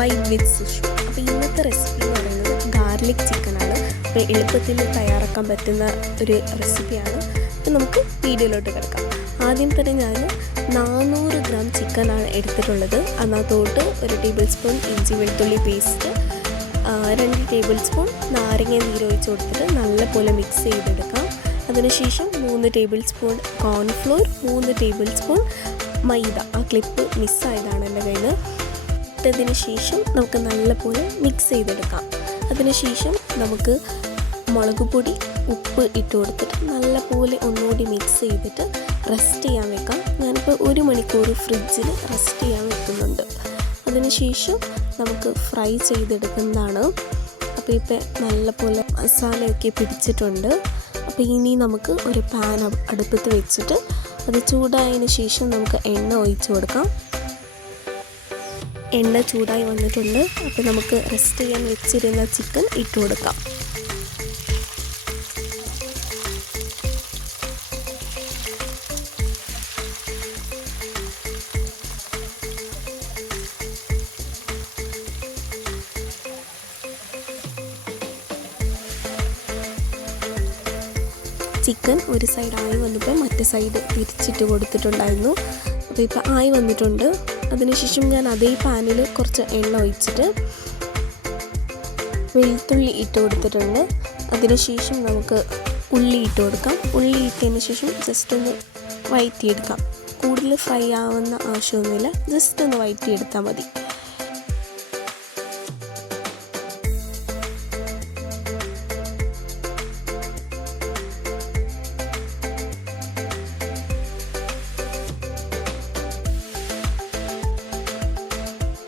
White വിത്ത് സുഷു. അപ്പോൾ ഇന്നത്തെ recipe എന്ന് പറയുന്നത് ഗാർലിക് ചിക്കനാണ്. അപ്പോൾ എളുപ്പത്തിൽ തയ്യാറാക്കാൻ പറ്റുന്ന ഒരു റെസിപ്പിയാണ്. അപ്പോൾ നമുക്ക് വീഡിയോയിലോട്ട് കിടക്കാം. ആദ്യം തന്നെ ഞാൻ 400 ഗ്രാം ചിക്കനാണ് എടുത്തിട്ടുള്ളത്. അതിനകത്തോട്ട് 1 ടേബിൾ സ്പൂൺ ഇഞ്ചി വെളുത്തുള്ളി പേസ്റ്റ്, 2 ടേബിൾ സ്പൂൺ നാരങ്ങ നീര് ഒഴിച്ച് കൊടുത്തിട്ട് നല്ലപോലെ മിക്സ് ചെയ്തെടുക്കാം. അതിനുശേഷം 3 tablespoon cornflour, 3 tablespoon maida. ആ ക്ലിപ്പ് മിസ്സായതാണ് എൻ്റെ കയ്യിൽ. ഇട്ടതിന് ശേഷം നമുക്ക് നല്ലപോലെ മിക്സ് ചെയ്തെടുക്കാം. അതിനുശേഷം നമുക്ക് മുളക് പൊടി, ഉപ്പ് ഇട്ട് കൊടുത്തിട്ട് നല്ലപോലെ ഒന്നുകൂടി മിക്സ് ചെയ്തിട്ട് റെസ്റ്റ് ചെയ്യാൻ വെക്കാം. ഞാനിപ്പോൾ 1 മണിക്കൂർ ഫ്രിഡ്ജിൽ റെസ്റ്റ് ചെയ്യാൻ വെക്കുന്നുണ്ട്. അതിനുശേഷം നമുക്ക് ഫ്രൈ ചെയ്തെടുക്കുന്നതാണ്. അപ്പോൾ ഇപ്പോൾ നല്ലപോലെ മസാലയൊക്കെ പിടിച്ചിട്ടുണ്ട്. അപ്പോൾ ഇനി നമുക്ക് ഒരു പാൻ അടുപ്പത്ത് വെച്ചിട്ട് അത് ചൂടായതിന് ശേഷം നമുക്ക് എണ്ണ ഒഴിച്ച് കൊടുക്കാം. എണ്ണ ചൂടായി വന്നിട്ടുണ്ട്. അപ്പോൾ നമുക്ക് റെസ്റ്റ് ചെയ്യാൻ വെച്ചിരുന്ന ചിക്കൻ ഇട്ട് കൊടുക്കാം. ചിക്കൻ ഒരു സൈഡ് ആയി വന്നപ്പോൾ മറ്റേ സൈഡ് തിരിച്ചിട്ട് കൊടുത്തിട്ടുണ്ടായിരുന്നു. അപ്പോൾ ഇപ്പോൾ ആയി വന്നിട്ടുണ്ട്. അതിനുശേഷം ഞാൻ അതേ പാനിൽ കുറച്ച് എണ്ണ ഒഴിച്ചിട്ട് വെളുത്തുള്ളി ഇട്ട് കൊടുത്തിട്ടുണ്ട്. അതിനുശേഷം നമുക്ക് ഉള്ളി ഇട്ട് കൊടുക്കാം. ഉള്ളി ഇട്ടതിന് ശേഷം ജസ്റ്റ് ഒന്ന് വഴറ്റിയെടുക്കാം. കൂടുതൽ ഫ്രൈ ആവുന്ന ആവശ്യമൊന്നുമില്ല, ജസ്റ്റ് ഒന്ന് വഴറ്റിയെടുത്താൽ മതി.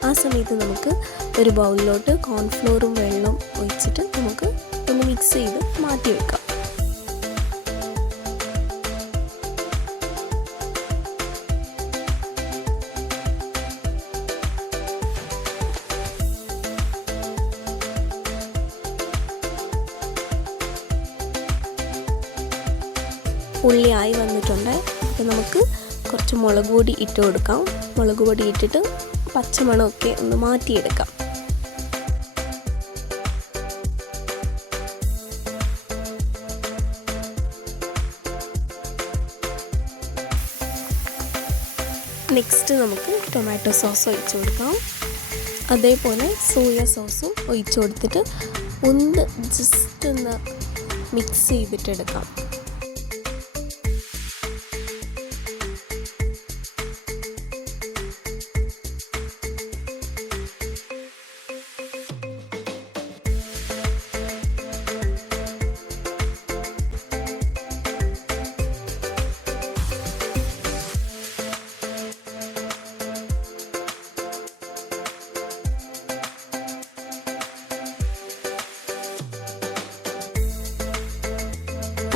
ആ സമയത്ത് നമുക്ക് ഒരു ബൗളിലോട്ട് കോൺഫ്ലോറും വെള്ളവും ഒഴിച്ചിട്ട് നമുക്ക് ഒന്ന് മിക്സ് ചെയ്ത് മാറ്റി വെക്കാം. ഉള്ളി ആയി വന്നിട്ടുണ്ട്. അപ്പോൾ നമുക്ക് കുറച്ച് മുളക് പൊടി ഇട്ട് കൊടുക്കാം. മുളക് പൊടി ഇട്ടിട്ട് പച്ചമണമൊക്കെ ഒന്ന് മാറ്റിയെടുക്കാം. നെക്സ്റ്റ് നമുക്ക് ടൊമാറ്റോ സോസ് ഒഴിച്ച് കൊടുക്കാം. അതേപോലെ സോയ സോസും ഒഴിച്ച് കൊടുത്തിട്ട് ഒന്ന് ജസ്റ്റ് ഒന്ന് മിക്സ് ചെയ്തിട്ടെടുക്കാം.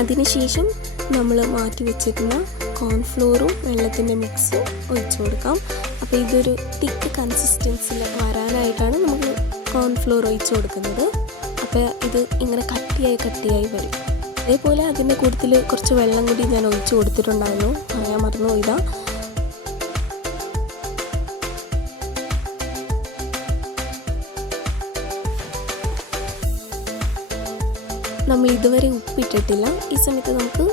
അതിനുശേഷം നമ്മൾ മാറ്റി വെച്ചിരുന്ന കോൺഫ്ലോറും വെള്ളത്തിൻ്റെ മിക്സ് ഒഴിച്ച് കൊടുക്കാം. അപ്പോൾ ഇതൊരു തിക്ക് കൺസിസ്റ്റൻസിൽ വരാനായിട്ടാണ് നമ്മൾ കോൺഫ്ലോർ ഒഴിച്ച് കൊടുക്കുന്നത്. അപ്പോൾ ഇത് ഇങ്ങനെ കട്ടിയായി വരും. അതേപോലെ അതിൻ്റെ കൂട്ടത്തിൽ കുറച്ച് വെള്ളം കൂടി ഞാൻ ഒഴിച്ച് കൊടുത്തിട്ടുണ്ടായിരുന്നു. പറയാൻ മറന്നു പോയതാ. നമ്മൾ ഇതുവരെ ഉപ്പിട്ടിട്ടില്ല. ഈ സമയത്ത് നമുക്ക്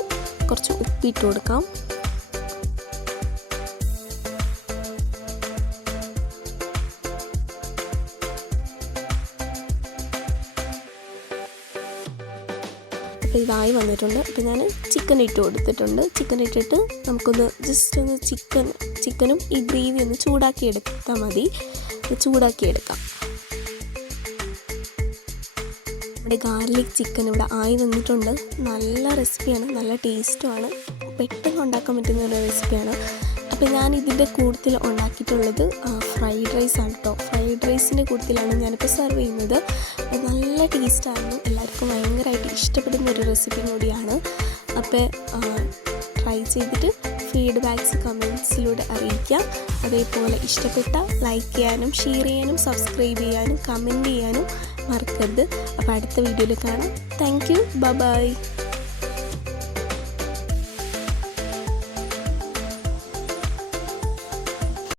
കുറച്ച് ഉപ്പിട്ട് കൊടുക്കാം. അപ്പോൾ ഇതായി വന്നിട്ടുണ്ട്. അപ്പോൾ ഞാൻ ചിക്കൻ ഇട്ട് കൊടുത്തിട്ടുണ്ട്. ചിക്കൻ ഇട്ടിട്ട് നമുക്കൊന്ന് ജസ്റ്റ് ഒന്ന് ചിക്കനും ഈ ഗ്രേവി ഒന്ന് ചൂടാക്കിയെടുത്താൽ മതി. ചൂടാക്കിയെടുക്കാം. നമ്മുടെ ഗാർലിക് ചിക്കൻ ഇവിടെ ആയി വന്നിട്ടുണ്ട്. നല്ല റെസിപ്പിയാണ്, നല്ല ടേസ്റ്റുമാണ്, പെട്ടെന്ന് ഉണ്ടാക്കാൻ പറ്റുന്ന ഒരു റെസിപ്പിയാണ്. അപ്പോൾ ഞാൻ ഇതിൻ്റെ കൂട്ടത്തിൽ ഉണ്ടാക്കിയിട്ടുള്ളത് ഫ്രൈഡ് റൈസ് ആണ് കേട്ടോ. ഫ്രൈഡ് റൈസിൻ്റെ കൂട്ടത്തിലാണ് ഞാനിപ്പോൾ സെർവ് ചെയ്യുന്നത്. നല്ല ടേസ്റ്റായിരുന്നു. എല്ലാവർക്കും ഭയങ്കരമായിട്ട് ഇഷ്ടപ്പെടുന്ന ഒരു റെസിപ്പി കൂടിയാണ്. അപ്പോൾ ട്രൈ ചെയ്തിട്ട് ഫീഡ്ബാക്ക്സ് കമൻസിലൂടെ അറിയിക്കാം. അതേപോലെ ഇഷ്ടപ്പെട്ട ലൈക്ക് ചെയ്യാനും ഷെയർ ചെയ്യാനും സബ്സ്ക്രൈബ് ചെയ്യാനും കമൻറ്റ് ചെയ്യാനും മറക്കരുത്. അപ്പോൾ അടുത്ത വീഡിയോയിൽ കാണാം. Thank you. ബൈ.